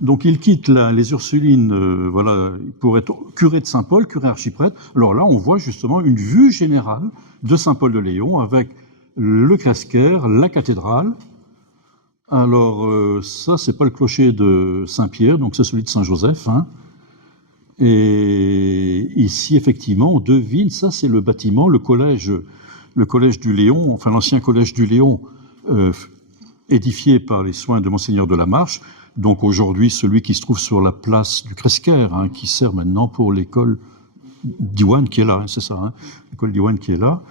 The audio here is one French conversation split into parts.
Donc il quitte les Ursulines voilà, pour être curé de Saint-Paul, curé archiprêtre. Alors là, on voit justement une vue générale de Saint-Paul de Léon avec le Cresquer, la cathédrale. Alors ça, c'est pas le clocher de Saint-Pierre, donc c'est celui de Saint-Joseph. Hein. Et ici, effectivement, on devine, ça c'est le bâtiment, le collège du Léon, enfin l'ancien collège du Léon, édifié par les soins de Monseigneur de la Marche. Donc aujourd'hui, celui qui se trouve sur la place du Cresquer, hein, qui sert maintenant pour l'école Diwan qui est là, hein, c'est ça, hein, l'école Diwan qui est là,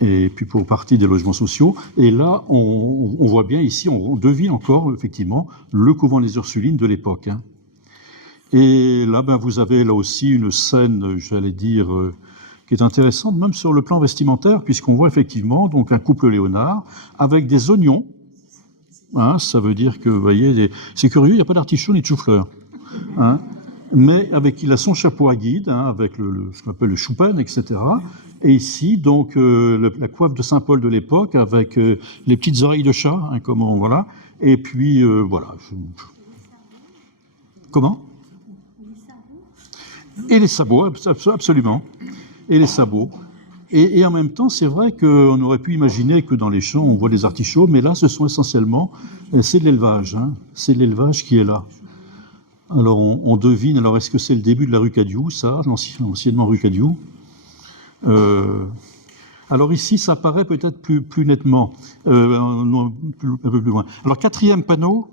et puis pour partie des logements sociaux. Et là, on voit bien ici, on devine encore effectivement le couvent des Ursulines de l'époque. Hein. Et là, ben, vous avez là aussi une scène, j'allais dire, qui est intéressante, même sur le plan vestimentaire, puisqu'on voit effectivement donc un couple Léonard avec des oignons. Hein, ça veut dire que, vous voyez, c'est curieux, il n'y a pas d'artichaut ni de chou-fleur. Hein, mais il a son chapeau à guide, hein, avec ce qu'on appelle le choupen, etc. Et ici, donc, la coiffe de Saint-Paul de l'époque, avec les petites oreilles de chat, hein, voilà. Et puis, voilà. Comment ? Et les sabots, absolument. Et les sabots. Et en même temps, c'est vrai qu'on aurait pu imaginer que dans les champs, on voit des artichauts, mais là, ce sont essentiellement, c'est de l'élevage. Hein, c'est de l'élevage qui est là. Alors, on devine, alors est-ce que c'est le début de la rue Cadiou, ça, anciennement rue Cadiou alors ici, ça apparaît peut-être plus nettement, un peu plus loin. Alors, quatrième panneau.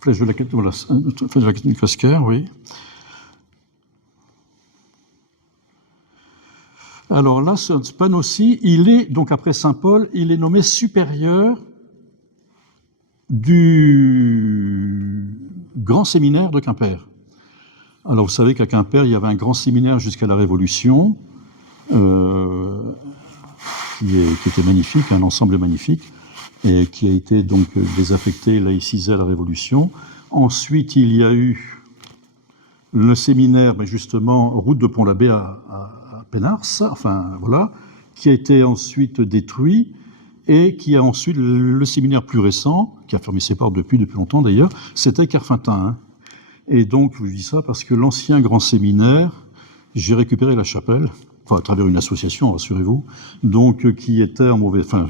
Flèche de la du Cresquer, oui. Alors là, ce panneau-ci, il est, donc après Saint-Paul, il est nommé supérieur du grand séminaire de Quimper. Alors vous savez qu'à Quimper, il y avait un grand séminaire jusqu'à la Révolution, qui était magnifique, un ensemble magnifique, et qui a été donc désaffecté, laïcisé à la Révolution. Ensuite, il y a eu le séminaire, mais justement, route de Pont-l'Abbé à Pénars, enfin voilà, qui a été ensuite détruit, et qui a ensuite, le séminaire plus récent, qui a fermé ses portes depuis longtemps d'ailleurs, c'était Kerfeunteun. Hein. Et donc, je vous dis ça parce que l'ancien grand séminaire, j'ai récupéré la chapelle, enfin à travers une association, rassurez-vous, donc qui était en mauvais, enfin,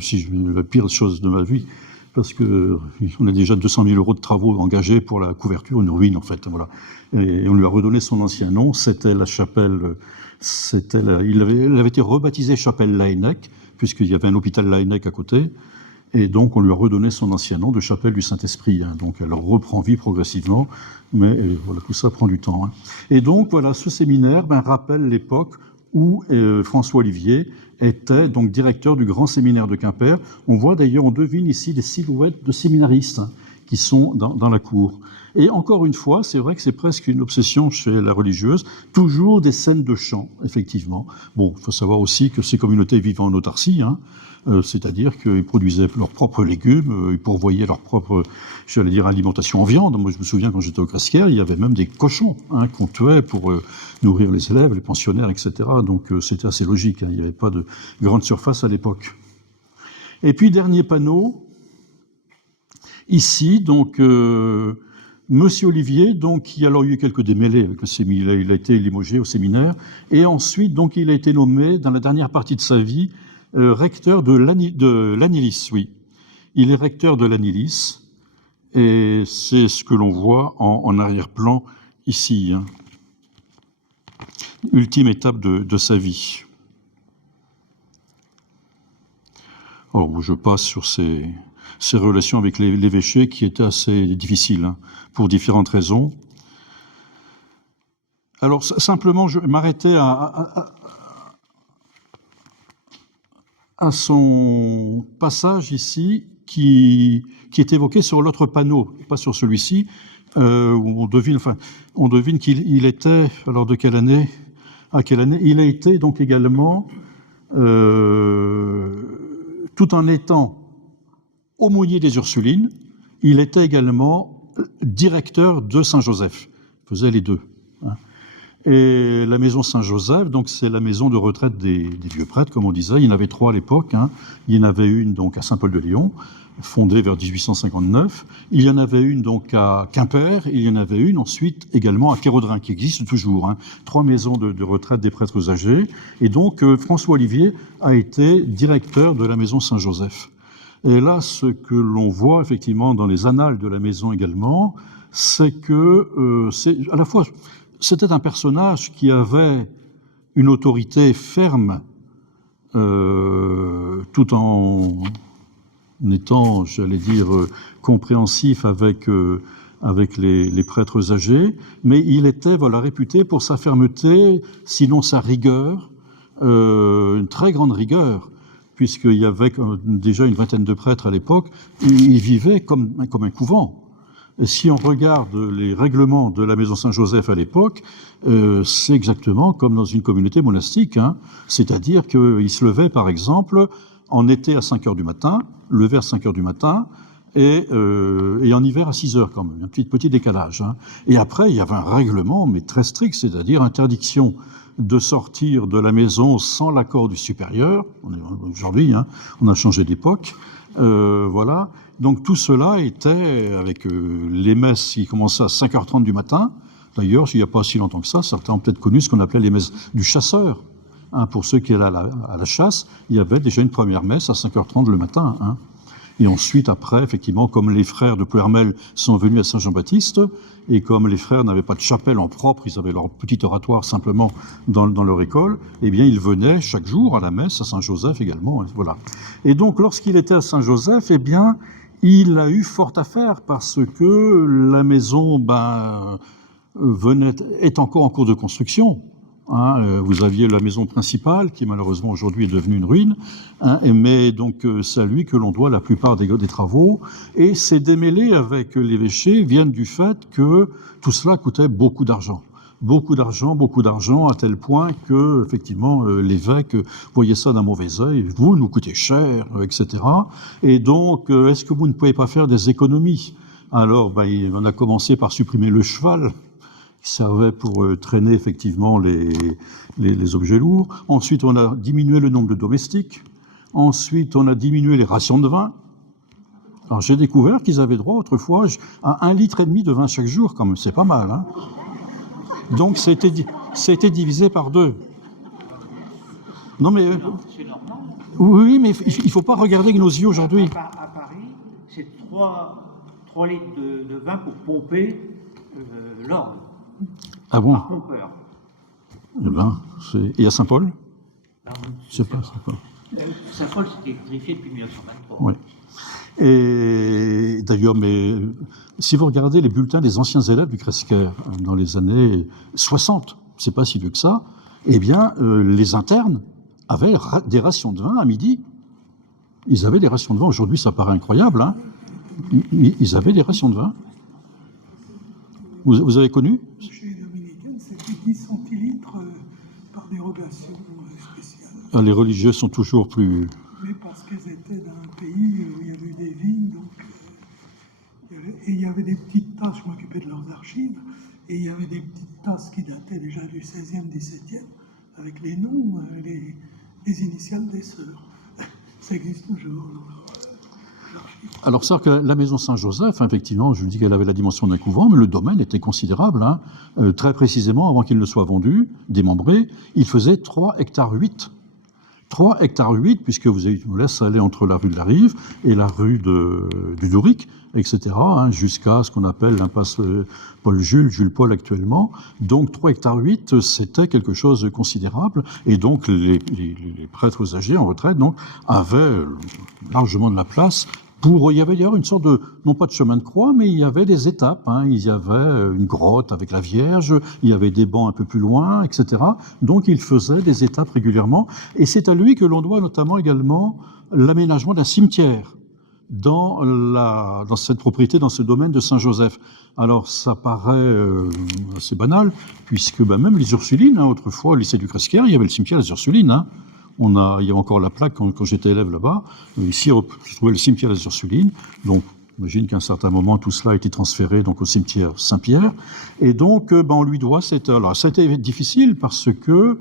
la pire chose de ma vie, parce que on a déjà 200 000 € de travaux engagés pour la couverture, une ruine en fait, voilà. Et on lui a redonné son ancien nom, c'était la chapelle, elle avait été rebaptisée chapelle Laennec, puisqu'il y avait un hôpital Laennec à côté, et donc on lui a redonné son ancien nom de chapelle du Saint-Esprit. Hein. Donc elle reprend vie progressivement, mais voilà, tout ça prend du temps. Hein. Et donc voilà, ce séminaire rappelle l'époque où François Olivier était donc directeur du grand séminaire de Quimper. On voit d'ailleurs, on devine ici des silhouettes de séminaristes hein, qui sont dans la cour. Et encore une fois, c'est vrai que c'est presque une obsession chez la religieuse, toujours des scènes de chant, effectivement. Bon, il faut savoir aussi que ces communautés vivent en autarcie, hein, c'est-à-dire qu'ils produisaient leurs propres légumes, ils pourvoyaient leur propre, j'allais dire, alimentation en viande. Moi, je me souviens, quand j'étais au Cresquer, il y avait même des cochons hein, qu'on tuait pour nourrir les élèves, les pensionnaires, etc. Donc, c'était assez logique, hein, il n'y avait pas de grande surface à l'époque. Et puis, dernier panneau, ici, donc... Monsieur Olivier, donc, il y a alors eu quelques démêlés avec le séminaire, il a été limogé au séminaire, et ensuite, donc, il a été nommé, dans la dernière partie de sa vie, recteur de l'Anilis, oui. Il est recteur de l'Anilis, et c'est ce que l'on voit en arrière-plan ici. Hein. Ultime étape de sa vie. Alors, je passe sur ces relations avec l'évêché qui étaient assez difficiles, hein, pour différentes raisons. Alors, simplement, je m'arrêtais à son passage ici, qui est évoqué sur l'autre panneau, pas sur celui-ci, où on devine qu'il était, alors de quelle année, à quelle année, il a été donc également, tout en étant aumônier des Ursulines, il était également directeur de Saint-Joseph. Il faisait les deux. Hein. Et la maison Saint-Joseph, donc c'est la maison de retraite des vieux prêtres, comme on disait. Il y en avait 3 à l'époque, hein. Il y en avait une donc à Saint-Paul-de-Léon, fondée vers 1859. Il y en avait une donc à Quimper, et il y en avait une ensuite également à Kérodrin, qui existe toujours, hein. 3 maisons de retraite des prêtres âgés. Et donc François Olivier a été directeur de la maison Saint-Joseph. Et là, ce que l'on voit effectivement dans les annales de la maison également, c'est que c'est à la fois, c'était un personnage qui avait une autorité ferme, tout en étant, j'allais dire, compréhensif avec les prêtres âgés, mais il était réputé pour sa fermeté, sinon sa rigueur, une très grande rigueur, puisqu'il y avait déjà une vingtaine de prêtres à l'époque. Ils vivaient comme un couvent. Et si on regarde les règlements de la maison Saint-Joseph à l'époque, c'est exactement comme dans une communauté monastique, hein. C'est-à-dire qu'ils se levaient, par exemple, en été à 5 heures du matin, levaient à 5 heures du matin, et en hiver à 6 heures quand même, un petit décalage, hein. Et après, il y avait un règlement, mais très strict, c'est-à-dire interdiction de sortir de la maison sans l'accord du supérieur. Aujourd'hui, hein, on a changé d'époque, voilà. Donc tout cela était avec les messes qui commençaient à 5h30 du matin. D'ailleurs, il n'y a pas si longtemps que ça, certains ont peut-être connu ce qu'on appelait les messes du chasseur. Hein, pour ceux qui allaient à la chasse, il y avait déjà une première messe à 5h30 le matin, hein. Et ensuite, après, effectivement, comme les frères de Ploermel sont venus à Saint-Jean-Baptiste, et comme les frères n'avaient pas de chapelle en propre, ils avaient leur petit oratoire simplement dans leur école, eh bien, ils venaient chaque jour à la messe à Saint-Joseph également, voilà. Et donc, lorsqu'il était à Saint-Joseph, eh bien, il a eu fort à faire parce que la maison, est encore en cours de construction. Hein, vous aviez la maison principale qui malheureusement aujourd'hui est devenue une ruine, hein, mais donc c'est à lui que l'on doit la plupart des travaux, et ces démêlés avec l'évêché viennent du fait que tout cela coûtait beaucoup d'argent, à tel point que effectivement l'évêque voyait ça d'un mauvais œil. Vous nous coûtez cher, etc. Et donc est-ce que vous ne pouvez pas faire des économies? Alors on a commencé par supprimer le cheval, qui servait pour traîner effectivement les objets lourds. Ensuite, on a diminué le nombre de domestiques. Ensuite, on a diminué les rations de vin. Alors, j'ai découvert qu'ils avaient droit autrefois à 1,5 litre de vin chaque jour, quand même. C'est pas mal, hein. Donc, c'était divisé par 2. Non, mais... c'est normal. Oui, mais il ne faut pas regarder avec nos yeux aujourd'hui. À Paris, c'est 3 litres de vin pour pomper l'orgue. Ah bon? Par pompeur. Eh ben, et à Saint-Paul? Je sais pas Saint-Paul. Saint-Paul, c'était électrifié depuis 1923. Oui. Et d'ailleurs, mais si vous regardez les bulletins des anciens élèves du Cresker dans les années 60, c'est pas si vieux que ça, eh bien, les internes avaient des rations de vin à midi. Ils avaient des rations de vin. Aujourd'hui, ça paraît incroyable, hein. Ils avaient des rations de vin. Vous avez connu? Chez les dominicains, c'était 10 centilitres par dérogation spéciale. Les religieux sont toujours plus... Mais parce qu'ils étaient dans un pays où il y avait eu des vignes, donc il y avait des petites tasses, je m'occupais de leurs archives, et il y avait des petites tasses qui dataient déjà du 16e, 17e, avec les noms, les initiales des sœurs. Ça existe toujours. Alors, c'est que la maison Saint-Joseph, effectivement, je vous dis qu'elle avait la dimension d'un couvent, mais le domaine était considérable, hein. Très précisément, avant qu'il ne soit vendu, démembré, il faisait 3,8 hectares. 3,8 hectares, puisque je vous laisse aller entre la rue de la Rive et la rue du Douric, etc., hein, jusqu'à ce qu'on appelle l'impasse Jules Paul actuellement. Donc 3,8 hectares, c'était quelque chose de considérable, et donc les prêtres âgés en retraite donc, avaient largement de la place. Il y avait d'ailleurs une sorte de, non pas de chemin de croix, mais il y avait des étapes, hein. Il y avait une grotte avec la Vierge, il y avait des bancs un peu plus loin, etc. Donc il faisait des étapes régulièrement. Et c'est à lui que l'on doit notamment également l'aménagement d'un cimetière dans cette propriété, dans ce domaine de Saint-Joseph. Alors ça paraît assez banal, puisque même les Ursulines, hein, autrefois au lycée du Cresker, il y avait le cimetière des Ursulines, hein. Il y a encore la plaque quand j'étais élève là-bas. Ici, je trouvais le cimetière des Ursulines. Donc, J'imagine qu'à un certain moment, tout cela a été transféré donc au cimetière Saint-Pierre. Et donc, on lui doit cette... Alors, ça a été difficile parce que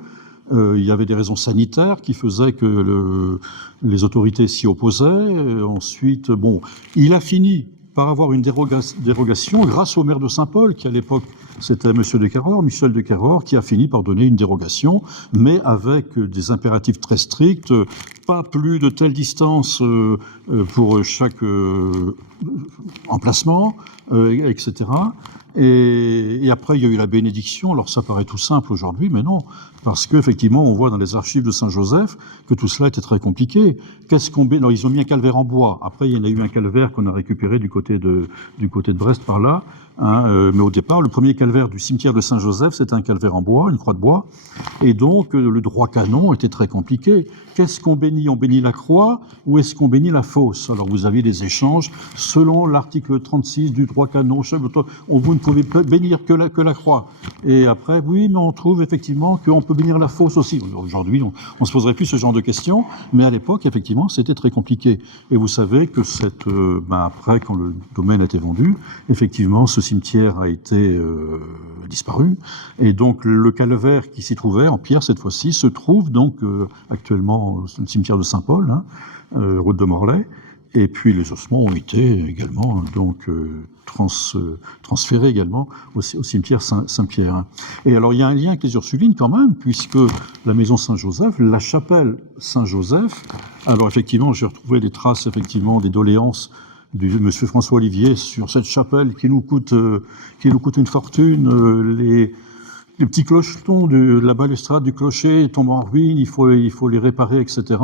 il y avait des raisons sanitaires qui faisaient que les autorités s'y opposaient. Ensuite, bon, il a fini par avoir une dérogation grâce au maire de Saint-Paul, qui à l'époque c'était Monsieur de Carreur, Michel de Carreur, qui a fini par donner une dérogation, mais avec des impératifs très stricts, pas plus de telle distance pour chaque emplacement, etc. Et après, il y a eu la bénédiction. Alors, ça paraît tout simple aujourd'hui, mais non. Parce qu'effectivement, on voit dans les archives de Saint-Joseph que tout cela était très compliqué. Non, ils ont mis un calvaire en bois. Après, il y en a eu un calvaire qu'on a récupéré du côté de Brest par là. Mais au départ, le premier calvaire du cimetière de Saint-Joseph, c'était un calvaire en bois, une croix de bois. Et donc, le droit canon était très compliqué. Qu'est-ce qu'on bénit? On bénit la croix ou est-ce qu'on bénit la fosse? Alors, vous aviez des échanges selon l'article 36 du droit canon. Vous ne pouvez bénir que la croix. Et après, oui, mais on trouve effectivement qu'on peut bénir la fosse aussi. Aujourd'hui, on ne se poserait plus ce genre de questions, mais à l'époque, effectivement, c'était très compliqué. Et vous savez que après, quand le domaine a été vendu, effectivement, ce cimetière a été disparu. Et donc, le calvaire qui s'y trouvait, en pierre cette fois-ci, se trouve donc actuellement au cimetière de Saint-Paul, route de Morlaix. Et puis les ossements ont été également donc transférés également au cimetière Saint-Pierre. Et alors il y a un lien avec les Ursulines quand même, puisque la maison Saint-Joseph, la chapelle Saint-Joseph, alors effectivement j'ai retrouvé des traces effectivement des doléances du monsieur François Olivier sur cette chapelle qui nous coûte une fortune. Les petits clochetons de la balustrade du clocher tombent en ruine, il faut les réparer, etc.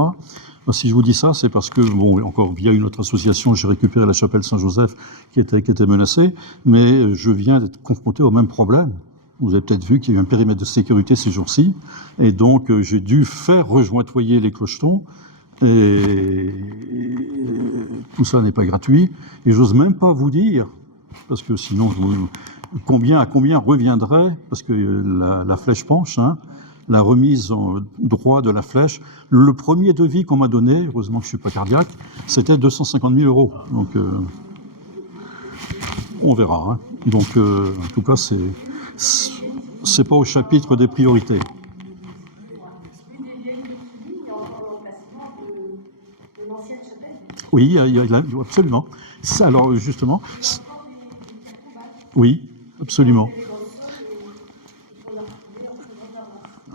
Si je vous dis ça, c'est parce que, bon, encore via une autre association, j'ai récupéré la chapelle Saint-Joseph qui était menacée, mais je viens d'être confronté au même problème. Vous avez peut-être vu qu'il y a eu un périmètre de sécurité ces jours-ci, et donc j'ai dû faire rejointoyer les clochetons, et tout ça n'est pas gratuit, et j'ose même pas vous dire, parce que sinon, à combien reviendrait, parce que la flèche penche, la remise en droit de la flèche. Le premier devis qu'on m'a donné, heureusement que je ne suis pas cardiaque, c'était 250 000 €. Donc, on verra. Donc, en tout cas, c'est pas au chapitre des priorités. Oui, absolument. Alors, justement, oui, absolument.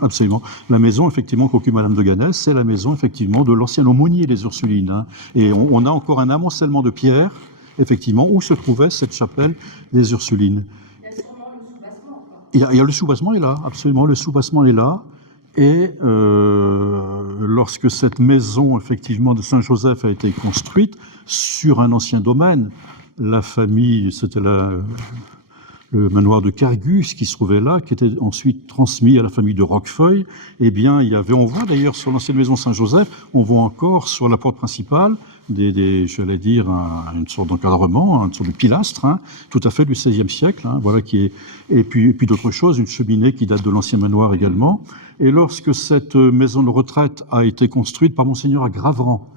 Absolument. La maison, effectivement, qu'occupe Madame de Ganès, c'est la maison, effectivement, de l'ancien aumônier des Ursulines. Et on a encore un amoncellement de pierres, effectivement, où se trouvait cette chapelle des Ursulines. Il y a sûrement le soubassement, quoi. Il y a le soubassement est là, absolument, le soubassement est là. Et lorsque cette maison, effectivement, de Saint-Joseph a été construite sur un ancien domaine, la famille, c'était le manoir de Cargus qui se trouvait là, qui était ensuite transmis à la famille de Roquefeuille. Eh bien, on voit d'ailleurs sur l'ancienne maison Saint-Joseph, on voit encore sur la porte principale j'allais dire, une sorte d'encadrement, une sorte de pilastre, tout à fait du XVIe siècle, voilà et puis d'autres choses, une cheminée qui date de l'ancien manoir également. Et lorsque cette maison de retraite a été construite par Monseigneur à Graveran,